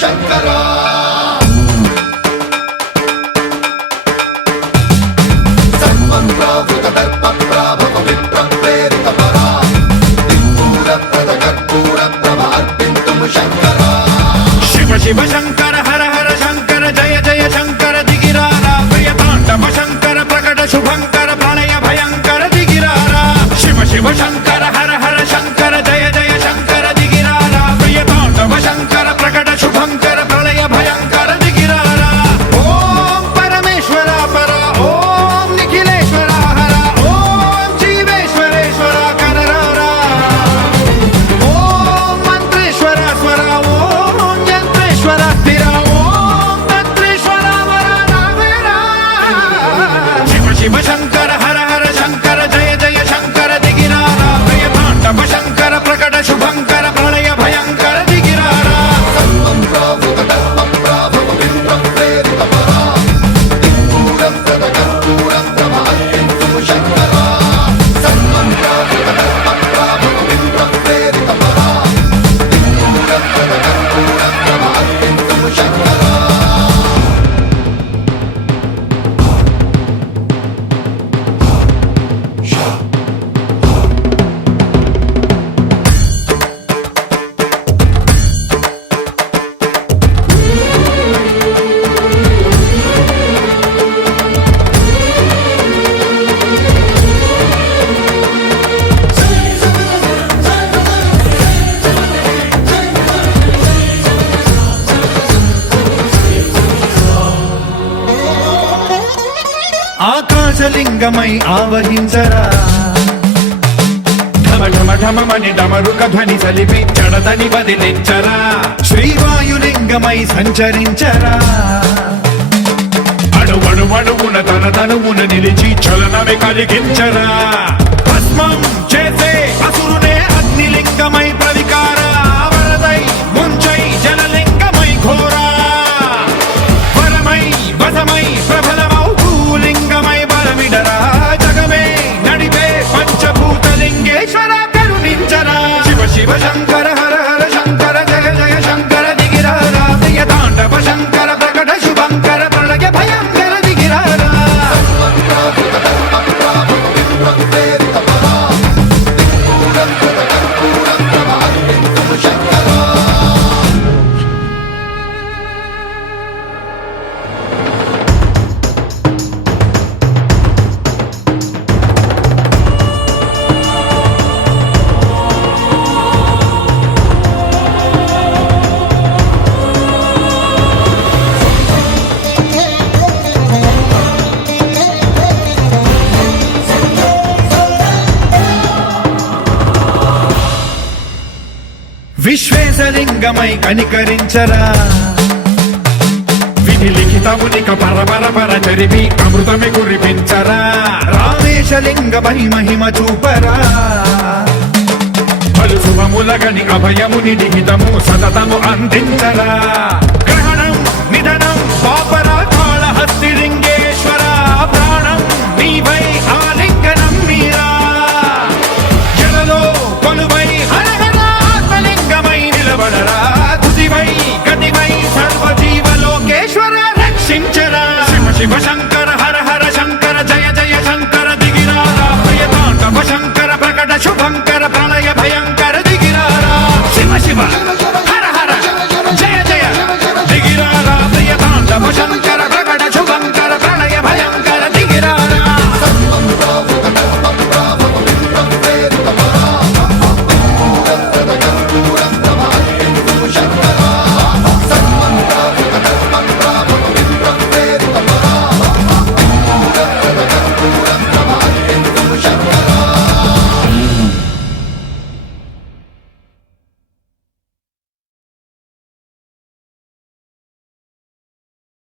శంకరా సర్వప్రావృత దర్ప ప్రాభవ విప్ర ప్రేరిత పరా దిక్పూర ప్రద కర్పూర ప్రభ అర్పింతుము శంకరా శివ శివ శంకర హర హర శంకర జయ జయ శంకర దిగిరారా ప్రియ తాండవ శంకర ప్రకట శుభంకర ప్రళయ భయంకర దిగిరారా శివ శివ శంకర హర హర శంకర జయ జయ శంకర దిగిరారా ప్రియ తాండవ శంకర ప్రకట శుభంకర ప్రళయ భయంకర దిగిరారా ఓం పరమేశ్వర పర ఓం నిఖిలేశ్వర హర ఓం జీవేశ్వరేశ్వర కరరారా ఓం మంత్రేశ్వర స్వర ఓం యంత్రేశ్వర స్థిర ఓం తంత్రేశ్వర వర నావేరా శివ శివ శంకర హర హర శంకర జయ జయ శంకర దిగిరారా ప్రియ తాండవ శంకర ప్రకట శుభంకర ప్రళయ భయంకర దిగిరారా సర్వప్రావృత దర్ప ప్రాభవ విప్ర ప్రేరిత పరా దిక్పూర ప్రద కర్పూర ప్రభ అర్పింతుము శంకరా సర్వప్రావృత దర్ప ప్రాభవ విప్ర ప్రేరిత పరా దిక్పూర ప్రద కర్పూర ప్రభ అర్పింతుము శంకరా ఆకాశలింగమై ఆవహించరా ఢమ ఢమ ఢమమని డమరుక ధ్వని సలిపి జడదని వదిలించరా శ్రీవాయులింగమై సంచరించరా అణువణువున తన తనువున నిలిచి చలనమే కలిగించరా భస్మం చేసే అసురునే అగ్నిలింగమై ప్రవికార వరదై ముంచై జలలింగమై ఘోరా వరమై వసమై ప్రబలమౌ భూలింగమై బలమిడరా జగమే నడిపే పంచభూతలింగేశ్వర కరుణించరా శివ శివ శంకర హర హర శంకర జయ జయ శంకర దిగిరారా ప్రియ తాండవ శంకర ప్రకట శుభంకర ప్రళయ భయంకర దిగిరారా సర్వప్రావృత దర్ప ప్రాభవ విప్ర ప్రేరిత పరా దిక్పూర ప్రద కర్పూర ప్రభ అర్పింతుము శంకరా విశ్వేశలింగమై కనికరించరా విధి లిఖితమునిక పరపర చరివి అమృతమి కురిపించరా రామేశలింగమై మహిమ చూపరా పలు శుభములగని అభయముని నిహితము సతతము అందించరా గ్రహణం నిధనం పాపరా కాళహస్తి లింగేశ్వర ప్రాణం నీవై ఆలింగ